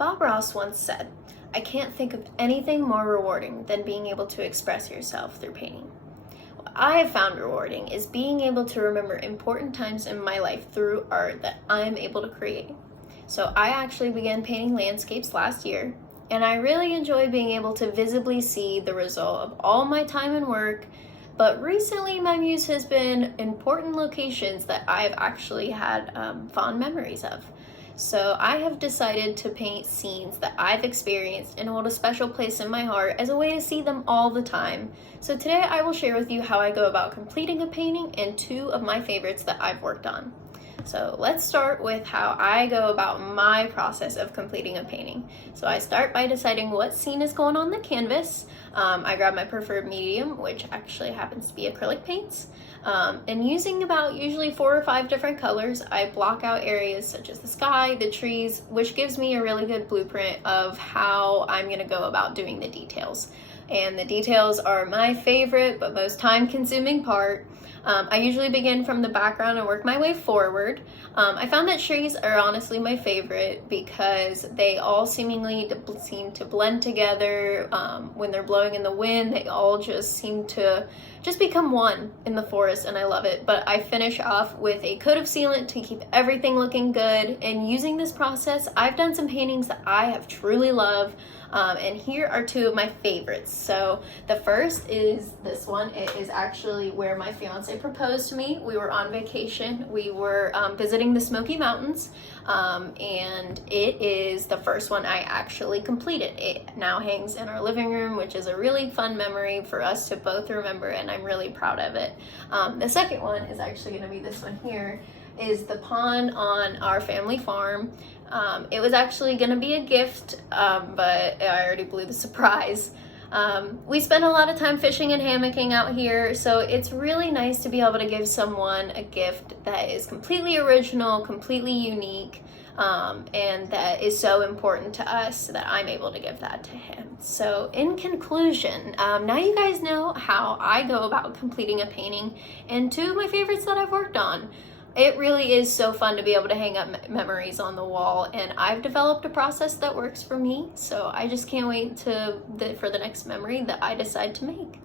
Bob Ross once said, "I can't think of anything more rewarding than being able to express yourself through painting." What I have found rewarding is being able to remember important times in my life through art that I'm able to create. So I actually began painting landscapes last year, and I really enjoy being able to visibly see the result of all my time and work. But recently, my muse has been important locations that I've actually had fond memories of. So I have decided to paint scenes that I've experienced and hold a special place in my heart as a way to see them all the time. So today I will share with you how I go about completing a painting and two of my favorites that I've worked on. So let's start with how I go about my process of completing a painting. So I start by deciding what scene is going on the canvas. I grab my preferred medium, which actually happens to be acrylic paints. And using about usually 4 or 5 different colors, I block out areas such as the sky, the trees, which gives me a really good blueprint of how I'm going to go about doing the details. And the details are my favorite but most time-consuming part. I usually begin from the background and work my way forward. I found that trees are honestly my favorite because they all seemingly seem to blend together. When they're blowing in the wind, they all just seem to just become one in the forest, and I love it. But I finish off with a coat of sealant to keep everything looking good. And using this process, I've done some paintings that I have truly loved. And here are two of my favorites. So the first is this one. It is actually where my fiance proposed to me. We were on vacation. We were visiting the Smoky Mountains, and it is the first one I actually completed. It now hangs in our living room, which is a really fun memory for us to both remember, and I'm really proud of it. The second one is actually going to be this one here. Is the pond on our family farm. It was actually gonna be a gift, but I already blew the surprise. We spend a lot of time fishing and hammocking out here, so it's really nice to be able to give someone a gift that is completely original, completely unique, and that is so important to us that I'm able to give that to him. So in conclusion, now you guys know how I go about completing a painting and two of my favorites that I've worked on. It really is so fun to be able to hang up memories on the wall, and I've developed a process that works for me, so I just can't wait for the next memory that I decide to make.